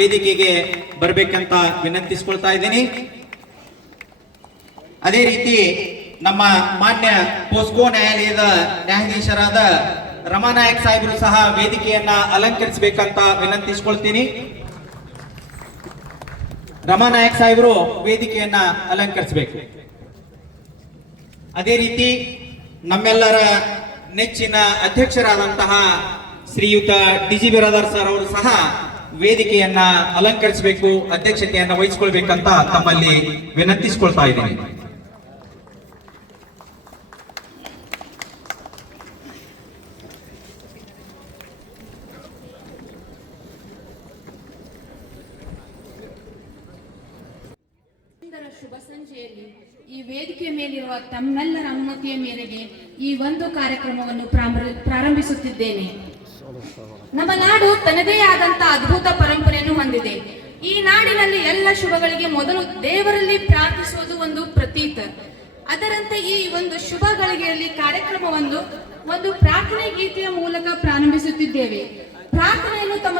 ವೇದಿಕೆಗೆ ಬರಬೇಕಂತ ವಿನಂತಿಸಿಕೊಳ್ತಾ ಇದ್ದೀನಿ. ಅದೇ ರೀತಿ ನಮ್ಮ ಮಾನ್ಯ ಪೋಸ್ಕೋ ನ್ಯಾಯಾಲಯದ ನ್ಯಾಯಾಧೀಶರಾದ ರಮಾನಾಯಕ್ ಸಾಹೇಬರು ಸಹ ವೇದಿಕೆಯನ್ನ ಅಲಂಕರಿಸಬೇಕಂತ ವಿನಂತಿಸಿಕೊಳ್ತೀನಿ. ರಮಾನಾಯಕ್ ಸಾಹೇಬರು ವೇದಿಕೆಯನ್ನ ಅಲಂಕರಿಸಬೇಕು. ಅದೇ ರೀತಿ ನಮ್ಮೆಲ್ಲರ ನೆಚ್ಚಿನ ಅಧ್ಯಕ್ಷರಾದಂತಹ ಶ್ರೀಯುತ ಡಿಜಿ ಬಿರಾದರ್ ಸರ್ ಅವರು ಸಹ ವೇದಿಕೆಯನ್ನ ಅಲಂಕರಿಸಬೇಕು, ಅಧ್ಯಕ್ಷತೆಯನ್ನ ವಹಿಸಿಕೊಳ್ಬೇಕಂತ ತಮ್ಮಲ್ಲಿ ವಿನಂತಿಸಿಕೊಳ್ತಾ ಇದ್ದೀನಿ. ಶುಭ ಸಂಜೆಯಲ್ಲಿ ಈ ವೇದಿಕೆಯ ಮೇಲಿರುವ ತಮ್ಮೆಲ್ಲರ ಅನುಮತಿಯ ಮೇರೆಗೆ ಈ ಒಂದು ಕಾರ್ಯಕ್ರಮವನ್ನು ಪ್ರಾರಂಭಿಸುತ್ತಿದ್ದೇನೆ. ನಮ್ಮ ನಾಡು ತನ್ನದೇ ಆದಂತಹ ಅದ್ಭುತ ಪರಂಪರೆಯನ್ನು ಹೊಂದಿದೆ. ಈ ನಾಡಿನಲ್ಲಿ ಎಲ್ಲ ಶುಭಗಳಿಗೆ ಮೊದಲು ದೇವರಲ್ಲಿ ಪ್ರಾರ್ಥಿಸುವುದು ಒಂದು ಪ್ರತೀಕ. ಅದರಂತೆ ಈ ಒಂದು ಶುಭ ಗಳಿಗೆಯಲ್ಲಿ ಕಾರ್ಯಕ್ರಮವನ್ನು ಒಂದು ಪ್ರಾರ್ಥನೆ ಗೀತೆಯ ಮೂಲಕ ಪ್ರಾರಂಭಿಸುತ್ತಿದ್ದೇವೆ. ಪ್ರಾರ್ಥನೆಯನ್ನು ತಮ್ಮ